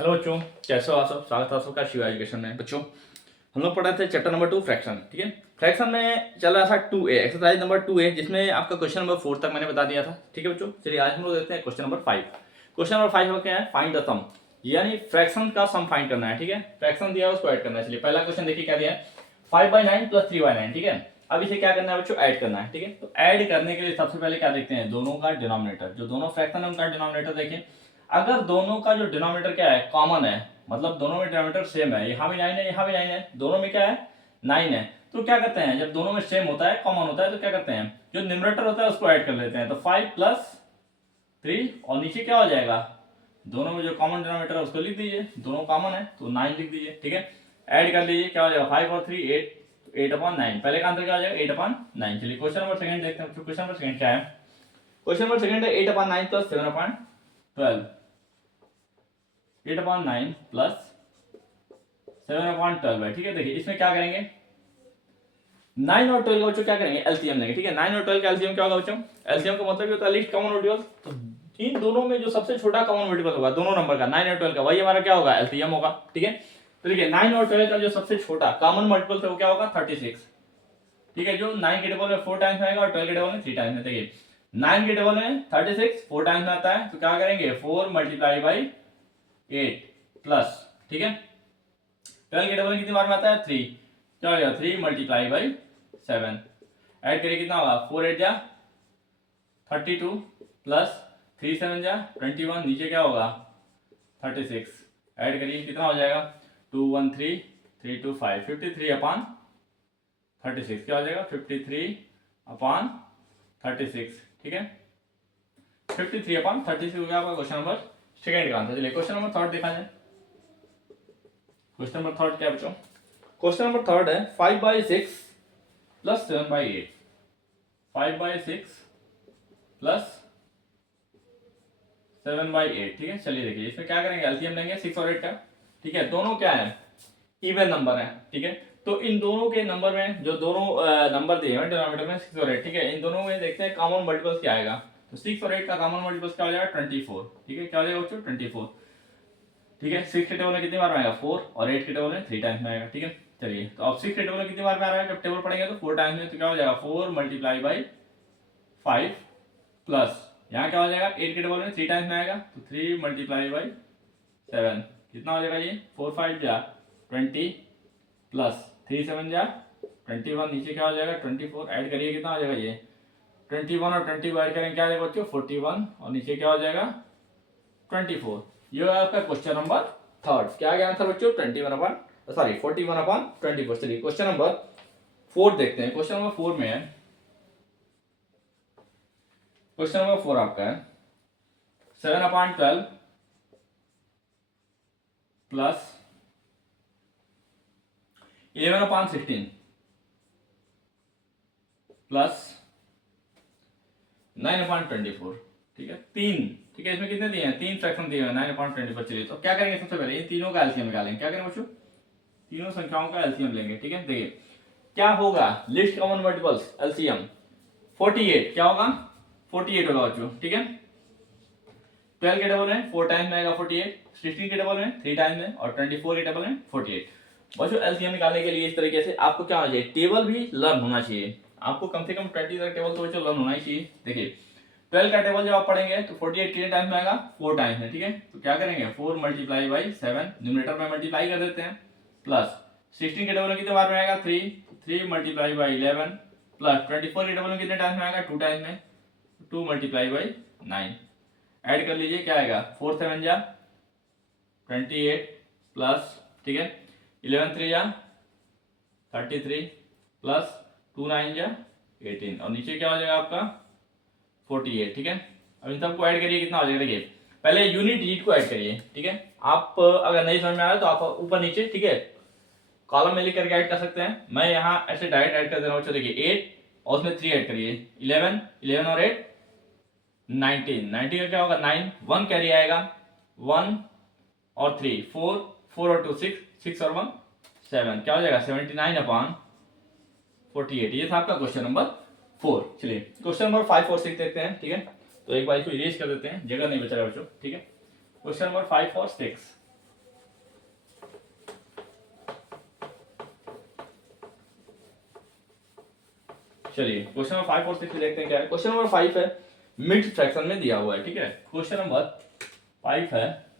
Hello बच्चों, कैसे हो आप सब। स्वागत है आप सबका शिवा एजुकेशन में। बच्चों, हम लोग पढ़ रहे थे चैप्टर नंबर 2 फ्रैक्शन। ठीक है, फ्रैक्शन में चल रहा था 2A, एक्सरसाइज नंबर 2A, जिसमें आपका क्वेश्चन नंबर 4 तक मैंने बता दिया था। ठीक है बच्चों, चलिए आज हम लोग देखते हैं क्वेश्चन नंबर 5। क्वेश्चन नंबर 5 में क्या है, फाइंड द सम, यानी फ्रैक्शन का सम फाइंड करना है। ठीक है, फ्रैक्शन दिया है उसको ऐड करना है। चलिए पहला क्वेश्चन देखिए क्या दिया है, 5/9 + 3/9। ठीक है, अब इसे क्या करना है बच्चों, ऐड करना है। ठीक है, तो ऐड करने के लिए सबसे पहले क्या देखते हैं, दोनों का डिनोमिनेटर, जो दोनों फ्रैक्शन है उनका डिनोमिनेटर देखें। अगर दोनों का जो डिनोमिनेटर क्या है, कॉमन है, मतलब दोनों में डिनोमिनेटर सेम है, यहाँ भी 9 है यहाँ भी 9 है, दोनों में क्या है 9 है, तो क्या करते हैं, जब दोनों में सेम होता है, कॉमन होता है, तो क्या करते हैं, जो न्यूमरेटर होता है उसको ऐड कर लेते हैं। तो 5 + 3 और नीचे क्या हो जाएगा, दोनों में जो कॉमन डिनोमिनेटर है उसको लिख दीजिए, दोनों कॉमन है तो 9 लिख दीजिए। ठीक है, ऐड कर लीजिए, क्या हो जाएगा 5 और 3 8, 8/9। पहले का आंसर क्या हो जाएगा 8/9। चलिए क्वेश्चन नंबर सेकंड देखते हैं। क्वेश्चन नंबर सेकंड क्या है, क्वेश्चन नंबर सेकंड है 8/9 + 7/12। 8/9 + 7/12 है। ठीक है, देखिए इसमें क्या करेंगे, 9 और 12 का बच्चों क्या करेंगे, एलसीएम लेंगे। ठीक है, 9 और 12 का एलसीएम क्या होगा बच्चों, एलसीएम का मतलब होता है लीस्ट कॉमन मल्टीपल। तो इन दोनों में जो सबसे छोटा कॉमन मल्टीपल होगा दोनों नंबर का, 9 और 12 का, वही हमारा क्या होगा, एलसीएम होगा। ठीक है, तो देखिए 9 और 12 का जो सबसे छोटा कॉमन मल्टीपल है वो क्या होगा, 36। ठीक है, जो 9 के टेबल में 4 टाइम्स आएगा और 12 के टेबल में 3 टाइम्स। देखिए 9 के टेबल में 36 4 टाइम्स में आता है, तो क्या करेंगे 4 × 8 प्लस, ठीक है, 12 के टेबल में कितनी बार में आता है 3, क्या हो जाएगा 3 × 7। ऐड करिए कितना होगा, 4 8 जा 32 प्लस 3 7 जा 21, नीचे क्या होगा 36। ऐड करिए कितना हो जाएगा 2 1 3 3 2 5, 53/36 क्या हो जाएगा 53/36। ठीक है, 53/36 हो गया आपका क्वेश्चन नंबर सेकंड का आंसर। चलिए क्वेश्चन नंबर थर्ड देखा जाए। क्वेश्चन नंबर थर्ड क्या बच्चों, क्वेश्चन नंबर थर्ड है 5/6 + 7/8। 5/6 + 7/8। ठीक है, चलिए देखिए इसमें क्या करेंगे, एलसीएम लेंगे 6 और 8 का। ठीक है, दोनों क्या है, इवन नंबर है। ठीक है, तो इन दोनों के नंबर में जो दोनों नंबर दिए हैं डिनोमिनेटर में 6 और 8, ठीक है, इन दोनों में देखते हैं कॉमन मल्टीपल्स क्या आएगा। तो 6 और 8 का कॉमन मल्टीपल्स क्या हो जाएगा 24। ठीक है, क्या हो जाएगा बच्चों 24। ठीक है, 6 के टेबल में कितनी बार में आएगा 4 और 8 के टेबल में 3 टाइम्स में आएगा। ठीक है, चलिए तो अब 6 के टेबल में कितनी बार में आ रहा है, जब टेबल पढ़ेंगे तो 4 टाइम्स में, तो क्या हो जाएगा 4 × 5 प्लस यहाँ क्या हो जाएगा 8 के टेबल में 3 टाइम्स में आएगा, तो 3 × 7 कितना हो जाएगा, ये 4 5 जा 20 प्लस 3 7 जा 21, नीचे क्या हो जाएगा 24। ऐड करिए कितना हो जाएगा, ये 21 और 20 ऐड करेंगे क्या आ जाएगा बच्चों 41, और नीचे क्या हो जाएगा 24। ये है आपका क्वेश्चन नंबर थर्ड। क्या गया आंसर बच्चों 41/24। चलिए क्वेश्चन नंबर 4 देखते हैं। क्वेश्चन नंबर 4 में है, क्वेश्चन नंबर 4 आपका है 7/12 प्लस 11/16 प्लस 9/24। ठीक है, तीन, ठीक है, इसमें कितने दिए हैं, 3 फ्रैक्शन दिए हैं 9/24। चलिए तो क्या करेंगे, सबसे पहले इन तीनों का एलसीएम निकालेंगे। क्या करें बच्चों, तीनों संख्याओं का एलसीएम लेंगे। ठीक है, देखिए क्या होगा, लिस्ट कॉमन मल्टीपल्स एलसीएम 48, क्या होगा 48 होगा बच्चों। ठीक है, 12 के टेबल में 4 टाइम्स में आएगा 48, 16 के टेबल में 3 टाइम्स में, और 24 के टेबल में 48। बच्चों एलसीएम निकालने के लिए इस तरीके से आपको क्या होना चाहिए, टेबल भी लर्न होना चाहिए। आपको कम से कम 20 तक टेबल तो बच्चों लर्न होना ही चाहिए। देखिए 12 का टेबल जब आप पढ़ेंगे तो 48 कितने टाइम्स में आएगा 4 टाइम्स में। ठीक है, तो क्या करेंगे 4 × 7, न्यूमरेटर में मल्टीप्लाई कर देते हैं, प्लस 16 के टेबल में कितने बार में आएगा 3 × 11 प्लस 24 के टेबल में कितने टाइम्स में आएगा 2 टाइम्स में, 2 × 9। ऐड कर लीजिए क्या आएगा 4 7 जा 28 प्लस, ठीक है, 11 3 जा 33 प्लस 2 9 जा 18, और नीचे क्या हो जाएगा आपका 48। ठीक है, अब इन सबको ऐड करिए कितना हो जाएगा, देखिए पहले यूनिट डिजिट को ऐड करिए। ठीक है, आप अगर नहीं समझ में आ रहा है तो आप ऊपर नीचे, ठीक है, कॉलम में लिख करके ऐड कर सकते हैं। मैं यहाँ ऐसे डायरेक्ट ऐड कर दे रहा हूँ। देखिए 8 और उसमें 3 ऐड करिए, 11 और 8 19, 19 का क्या होगा 9, 1 कैरी आएगा, 1 और 3 4, 4 और 2 6, 6 और 1 7, क्या हो जाएगा 79/48। ये था आपका क्वेश्चन नंबर 4। चलिए क्वेश्चन नंबर 5 और 6 देखते हैं। ठीक है, तो एक बार इसको इरेज कर देते हैं, जगह नहीं बचा रहा बच्चों। ठीक है, क्वेश्चन नंबर 5 और 6, चलिए क्वेश्चन नंबर 5 और 6 देखते हैं क्या है। क्वेश्चन नंबर 5 है, मिड फ्रैक्शन में दिया हुआ है, ठीक है। क्वेश्चन नंबर 5 है,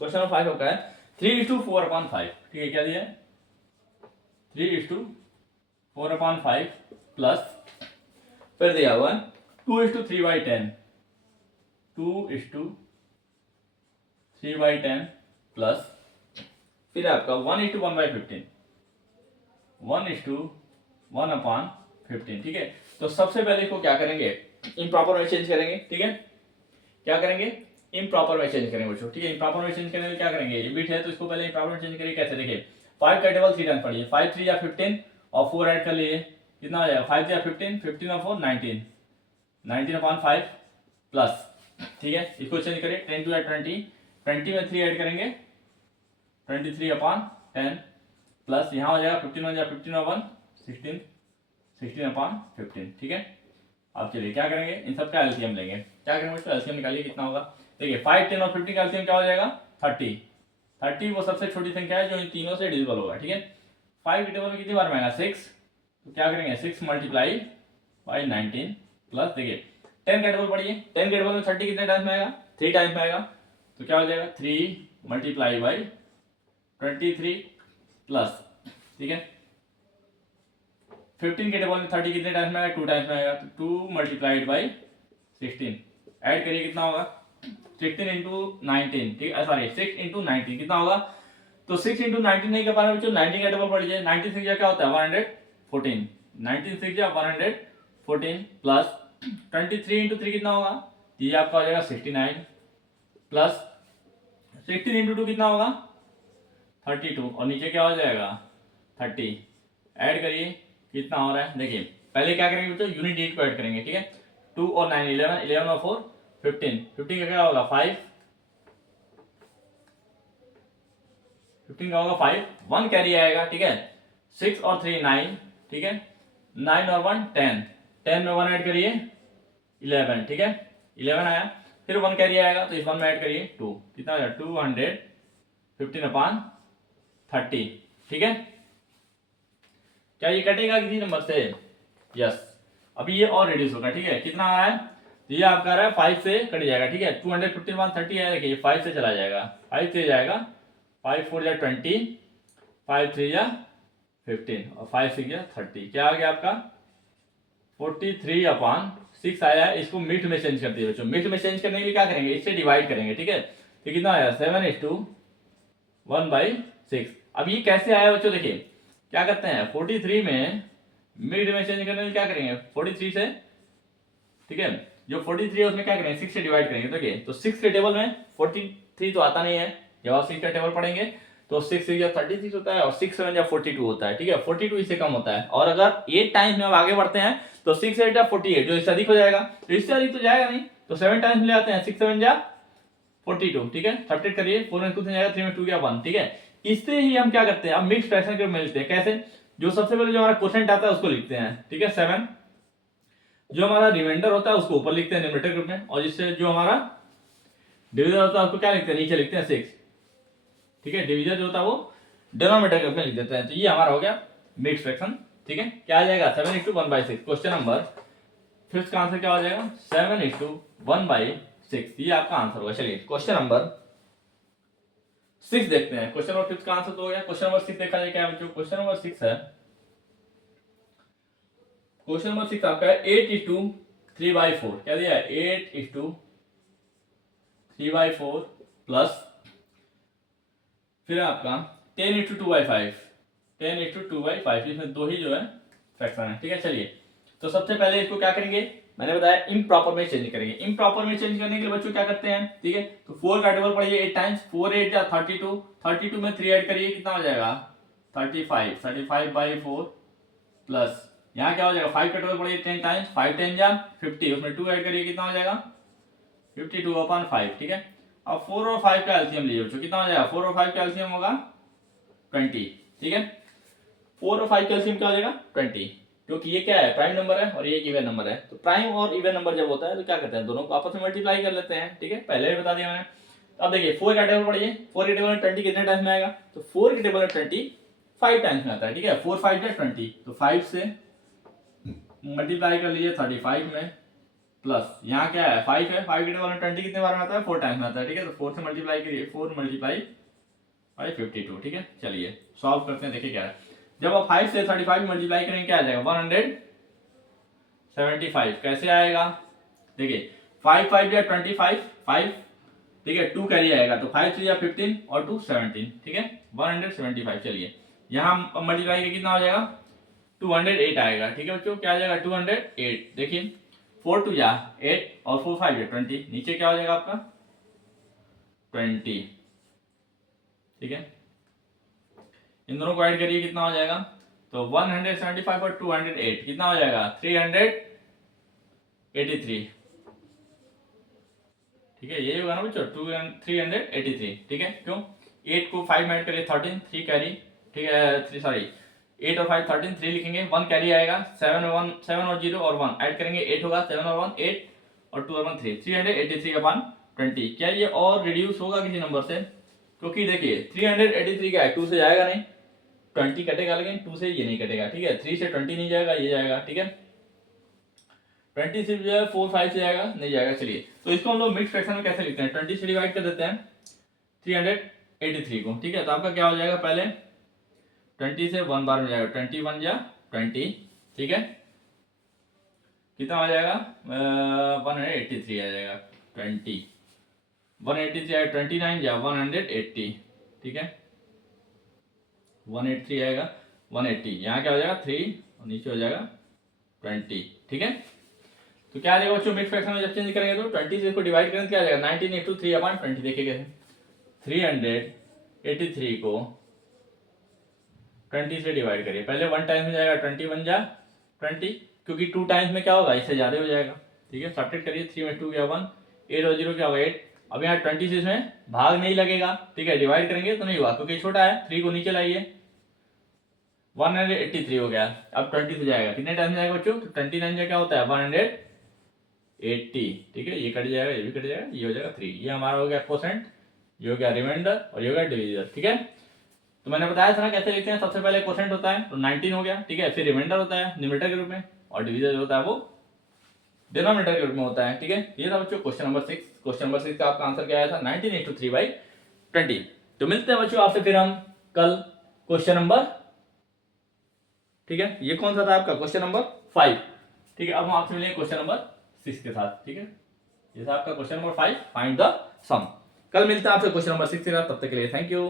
क्वेश्चन नंबर 5 होता है 3:4/5, ठीक है। क्या दिया है? 3:4/5 प्लस, फिर दिया हुआ है 2:3/10, 2:3/10 प्लस, फिर आपका 1:1/15, 1:1/15, ठीक है। तो सबसे पहले इसको क्या करेंगे, इम्प्रॉपर में चेंज करेंगे, ठीक है। क्या करेंगे? इम्प्रॉपर में चेंज करेंगे बच्चों, ठीक है। इम्प्रॉपर में चेंज करने के लिए क्या करेंगे, ये बिट है तो इसको पहले इम्प्रॉपर में चेंज करेंगे। कैसे? देखिए 5 का टेबल 3 टाइम्स पढ़िए, 5 3 या 15 और 4 ऐड कर लिए, कितना हो जाएगा? 5 या 15, 15 और 4 19, 19/5 प्लस, ठीक है। इसको चेंज करें 10 2 या 20, 20 में 3 ऐड करेंगे 23/10 प्लस, यहाँ हो जाएगा 15 या 15/1 16, 16/15, ठीक है। अब चलिए क्या करेंगे, इन सब का एलसीएम लेंगे। क्या करेंगे बच्चों? एलसीएम निकालिए, कितना होगा? देखिए 5 10 और 50 का एलसीएम क्या हो जाएगा? 30, 30 वो सबसे छोटी संख्या है जो इन तीनों से डिविजिबल होगा, ठीक है। 5 के टेबल में कितनी बार में आएगा? 6, तो क्या करेंगे 6 मल्टीप्लाई बाई 19 प्लस, देखिए 10 का टेबल पढ़िए, 10 के टेबल में 30 कितने टाइम्स में आएगा? 3 टाइम्स में आएगा, तो क्या हो जाएगा 3 मल्टीप्लाई बाई 23 प्लस, ठीक है। 15 के टेबल में 30 कितने टाइम्स में आएगा? 2 टाइम्स में आएगा, तो 2 मल्टीप्लाइड बाई 16, ऐड करिए कितना होगा? 16 इंटू 19, ठीक है, सॉरी 6 इंटू 19 कितना होगा? तो 6 इंटू 19 नहीं कर पा रहे बच्चों, 19 का टेबल पढ़ लीजिए, 19 6 क्या होता है? 114, 19 6 114 प्लस 23 इंटू 3 कितना होगा? ये आपका हो जाएगा 69 प्लस 16 इंटू 2 कितना होगा? 32, और नीचे क्या हो जाएगा? 30, ऐड करिए कितना हो रहा है? देखिए पहले क्या करेंगे बच्चों? यूनिट डिजिट को ऐड करेंगे, ठीक है। 2 और 9 11, 11 और 4 15, 15 का क्या होगा? 5, 15 का होगा 5, 1 कैरी आएगा, ठीक है। 6 और 3 9, ठीक है, 9 और 1 10, 10 में 1 ऐड करिए 11, ठीक है, 11 आया, फिर 1 कैरी आएगा तो इस 1 में ऐड करिए 2, कितना हो जाएगा? 215/30, ठीक है। क्या ये कटेगा किसी नंबर से? यस। अभी ये और रिड्यूस होगा, ठीक है। कितना आ रहा है? ये आपका आ रहा है 5 से कट जाएगा, ठीक है। 215/30 है, देखिए 5 से चला जाएगा, 5 से जाएगा, 5 4 या 20, 5 3 या 15 और 5 6 या 30, क्या आ गया आपका? 43/6 आया है। इसको मिड में चेंज कर दिए बच्चों। मिड में चेंज करने के लिए क्या करेंगे? इससे डिवाइड करेंगे, ठीक है। तो कितना आया? 7:1/6। अब ये कैसे आया बच्चों? देखिए क्या करते हैं, 43 में मिड में चेंज करने के लिए क्या करेंगे? 43 से, ठीक है, जो 43 है उसमें क्या करेंगे? 6 से डिवाइड करेंगे, तो क्या? तो 6 के टेबल में 43 तो आता नहीं है, जब आप 6 का टेबल पढ़ेंगे तो 6 6 या 36 होता है और 6 7 या 42 होता है, ठीक है। 42 इससे कम होता है, और अगर 8 टाइम्स में आप आगे बढ़ते हैं तो 6 8 या 48, जो इससे अधिक हो जाएगा, तो इससे अधिक तो जाएगा नहीं, तो 7 टाइम्स ले आते हैं, 6 7 या 42, ठीक है। सब्ट्रैक्ट करिए, 4 में 2 से जाएगा, 3 में 2 गया 1, ठीक है। इससे ही हम क्या करते हैं, अब मिक्स फ्रैक्शन के रूप में लिखते हैं। कैसे? जो सबसे पहले जो हमारा क्वोशिएंट आता है उसको लिखते हैं, ठीक है 7, जो हमारा रिमाइंडर होता है उसको ऊपर लिखते हैं न्यूमरेटर ग्रुप में, और जिससे जो हमारा डिविजन होता है उसको क्या लिखते हैं? नीचे लिखते हैं 6, ठीक है। डिविजन जो होता है वो डिनोमिनेटर ग्रुप में लिख देते हैं। तो ये हमारा हो गया मिक्स फ्रैक्शन, ठीक है। क्या आ जाएगा? 7:1/6। क्वेश्चन नंबर 5 का आंसर क्या हो जाएगा? 7:1/6, ये आपका आंसर होगा। चलिए क्वेश्चन नंबर 6 देखते हैं। क्वेश्चन नंबर 5 का आंसर तो हो गया। क्वेश्चन नंबर 6 देखा जाए क्या बच्चों? क्वेश्चन नंबर 6 है, क्वेश्चन नंबर 6 आपका है 8:3/4। क्या दिया है? 8:3/4 प्लस, फिर आपका 10:2/5, 10:2/5, इसमें दो ही जो है फ्रैक्शन है, ठीक है। चलिए तो सबसे पहले इसको क्या करेंगे? मैंने बताया इम्प्रॉपर में चेंज करेंगे। इम्प्रॉपर में चेंज करने के लिए बच्चों क्या करते हैं, ठीक है। तो 4 का टेबल पढ़िए 8 टाइम्स, 4 8 या 32, 32 में 3 ऐड करिए, कितना हो जाएगा? 35, 35/4 प्लस, यहाँ क्या हो जाएगा? 5 का टेबल पढ़िए 10 टाइम्स, 5 10 या 50, उसमें 2 ऐड करिए, कितना हो जाएगा? 52/5, ठीक है। अब 4 और 5 का एलसीएम लीजिए बच्चों, कितना हो जाएगा? 4 और 5 का एलसीएम होगा 20, ठीक है। 4 और 5 का एलसीएम क्या हो जाएगा? 20, क्योंकि ये क्या है? प्राइम नंबर है और ये एक इवन नंबर है। तो प्राइम और इवन नंबर जब होता है तो क्या करते हैं? दोनों को आपस में मल्टीप्लाई कर लेते हैं, ठीक है। पहले भी बता दिया मैंने। अब देखिए 4 का टेबल पढ़िए, 4 के टेबल में 20 कितने टाइम्स में आएगा, तो 4 के टेबल में 25 टाइम्स में आता है, ठीक है। 4 5 या 20, तो 5 से मल्टीप्लाई कर लीजिए 35 में, प्लस यहाँ क्या है 5 है, 5 के टेबल में 20 कितने बार में आता है, 4 टाइम्स में आता है, ठीक है। तो 4 से मल्टीप्लाई करिए, 4 मल्टीप्लाई बाई 52, ठीक है। चलिए सॉल्व करते हैं, देखिए क्या है। जब आप 5 से 35 मल्टीप्लाई करेंगे क्या आ जाएगा 175। कैसे आएगा, देखिए 5 5 या 25 5, ठीक है, 2 कैरी आएगा, तो 5 3 या 15 और 2 17, ठीक है, 175। चलिए यहाँ मल्टीप्लाई करके कितना हो जाएगा 208 आएगा, ठीक है बच्चों। क्या आ जाएगा 208, देखिए 4 2 जा 8 और 4 5 या 20, नीचे क्या हो जाएगा आपका 20, ठीक है। इन दोनों को ऐड करिए, कितना हो जाएगा, तो 175 और 208 कितना हो जाएगा 383, ठीक है। ये होगा ना बच्चों 383, ठीक है। क्यों, 8 को 5 में ऐड करिए 13, 3 कैरी, ठीक है, 3 सॉरी 8 और 5 13, 3 लिखेंगे, 1 कैरी आएगा, 7 और 0 और 1 ऐड करेंगे, 8 होगा, 7 और 1 8 और 2 और 1 3, 383/20। क्या ये और रिड्यूस होगा किसी नंबर से, क्योंकि देखिए 383 का है, 2 से जाएगा नहीं, 20 कटेगा, लेकिन 2 से ये नहीं कटेगा, ठीक है। 3 से 20 नहीं जाएगा, ये जाएगा, ठीक है। 20 से जो है 4 5 से जाएगा, नहीं जाएगा। चलिए तो इसको हम लोग मिक्स फ्रैक्शन में कैसे लिखते हैं, 20 से डिवाइड कर देते हैं 383 को, ठीक है। तो आपका क्या हो जाएगा, पहले 20 से 1 बार में जाएगा, 21 या 20, ठीक है। कितना आ जाएगा 183 आ जाएगा, 20 183 आएगा, 29 या 180, ठीक है, 183 आएगा, 180, यहाँ क्या हो जाएगा 3 और नीचे हो जाएगा 20, ठीक है। तो क्या आ जाएगा बच्चों, मिक्स फ्रैक्शन में जब चेंज करेंगे तो 20 से इसको डिवाइड करेंगे, क्या आ जाएगा 19/3/20, देखिए कैसे 383 को 20 से डिवाइड करिए, पहले 1 टाइम्स में जाएगा 21 जा 20, क्योंकि 2 टाइम्स में क्या होगा, इससे ज्यादा हो जाएगा, ठीक है। सब्ट्रैक्ट करिए, 3 में 2 गया 1, 8 और 0 क्या होगा 8। अब यहाँ 20 से इसमें भाग नहीं लगेगा, ठीक है, डिवाइड करेंगे तो नहीं हुआ क्योंकि छोटा है, 3 को नीचे लाइए, 183 हो गया। अब 20 से जाएगा, कितने टाइम जाएगा बच्चों, तो 29 का क्या होता है 180, ठीक है, ये कट जाएगा, ये भी कट जाएगा, ये हो जाएगा 3, ये हमारा हो गया कोसेंट, ये हो गया रिमाइंडर और ये हो गया डिविजन, ठीक है। तो मैंने बताया था ना कैसे लिखते हैं, सबसे पहले कोसेंट होता है तो 19 हो गया, ठीक है, फिर रिमाइंडर होता है न्यूमरेटर के रूप में, और डिविजन होता है वो डिनोमिनेटर के रूप में होता है, ठीक है। ये था बच्चों क्वेश्चन नंबर 6। क्वेश्चन नंबर 6 का आपका आंसर क्या आया था 19:3/20। तो मिलते हैं बच्चों आपसे फिर हम कल क्वेश्चन नंबर, ठीक है, ये कौन सा था आपका क्वेश्चन नंबर 5, ठीक है। अब हम आपसे मिलेंगे क्वेश्चन नंबर 6 के साथ, ठीक है। ये था आपका क्वेश्चन नंबर 5, फाइंड द सम। कल मिलते हैं आपसे क्वेश्चन नंबर 6 के साथ, तब तक के लिए थैंक यू।